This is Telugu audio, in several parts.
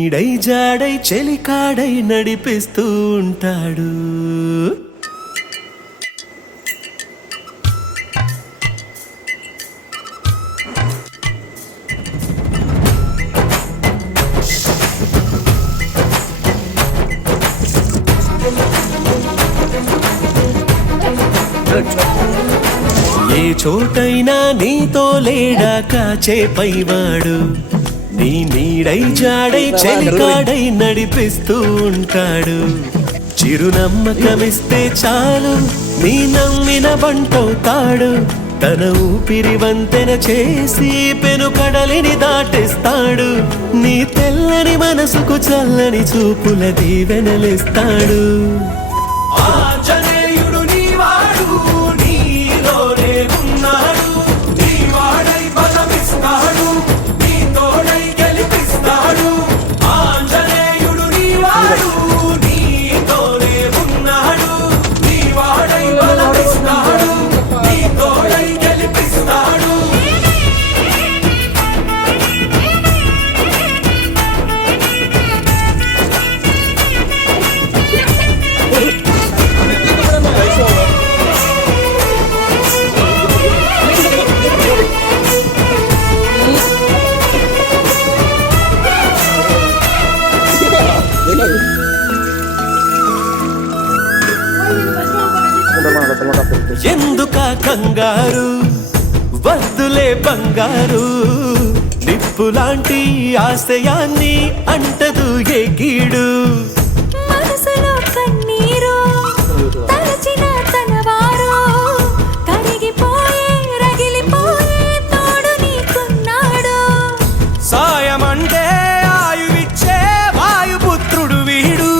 నీడై జాడై చెలికాడై నడిపిస్తూ ఉంటాడు. ఏ చోటైనా నీతో లేడా కాచే పైవాడు, నీ నీడై జాడై చెలికాడై నడిపిస్తూ ఉంటాడు. చిరునమ్మకమిస్తే చాలు నీ నమ్మిన బంటవుతాడు. తన ఊపిరి వంతెన చేసి పెను కడలిని దాటిస్తాడు. నీ తెల్లని మనసుకు చల్లని చూపుల దీవెనలిస్తాడు. ఆంజనేయుడు నీవాడు, నీలోనే ఉన్నాడు. నీవాడై బలమిస్తాడు, నీ తోడై గెలిపిస్తాడు. ఆంజనేయుడు నీవాడు, నీతోనే ఉన్నాడు. నీవాడై బలమిస్తాడు, నీ తోడై గెలిపిస్తాడు. ఎందుక కంగారు, వద్దులే బంగారు. నిప్పులాంటి ఆశయాన్ని అంటదు ఏ కీడు. మనసులో కన్నీరు తలచిన తనవారు, కరిగిపోయే రగిలిపోయే తోడు నీకున్నాడు. సాయమంటే ఆయువిచ్చే వాయుపుత్రుడు వీడు.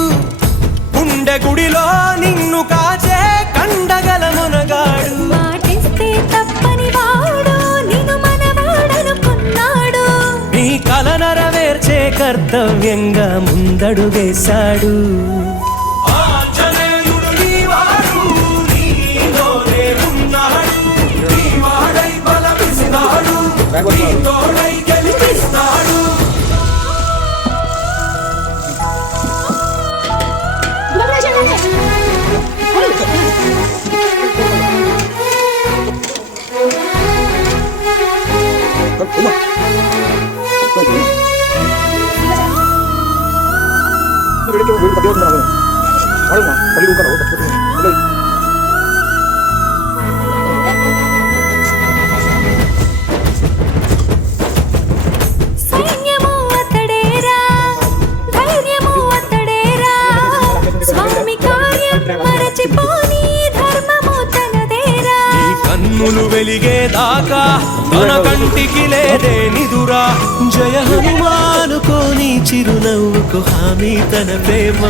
గుండె గుడిలో నిన్ను కాచే కండగల మునగాడు. మాటిస్తే తప్పని వాడు నిన్ను మనవాడనుకున్నాడు. నీ కల నెరవేర్చే కర్తవ్యంగా ముందడుగేశాడు. ఆంజనేయుడు నీవాడు, నీలోనే ఉన్నాడు. నీవాడై బలమిస్తాడు, నీ తోడై గెలిపిస్తాడు. సైన్యము అతడేరా, ధైర్యము అతడేరా. స్వామి కార్యం మరచిపోని ధర్మము తనదేరా. ఈ కన్నులు వెలిగేదాకా తన కంటికి లేదే నిదురా. జయ హనుమానుకోని చిరునవ్వుకు హామీ తన ప్రేమ.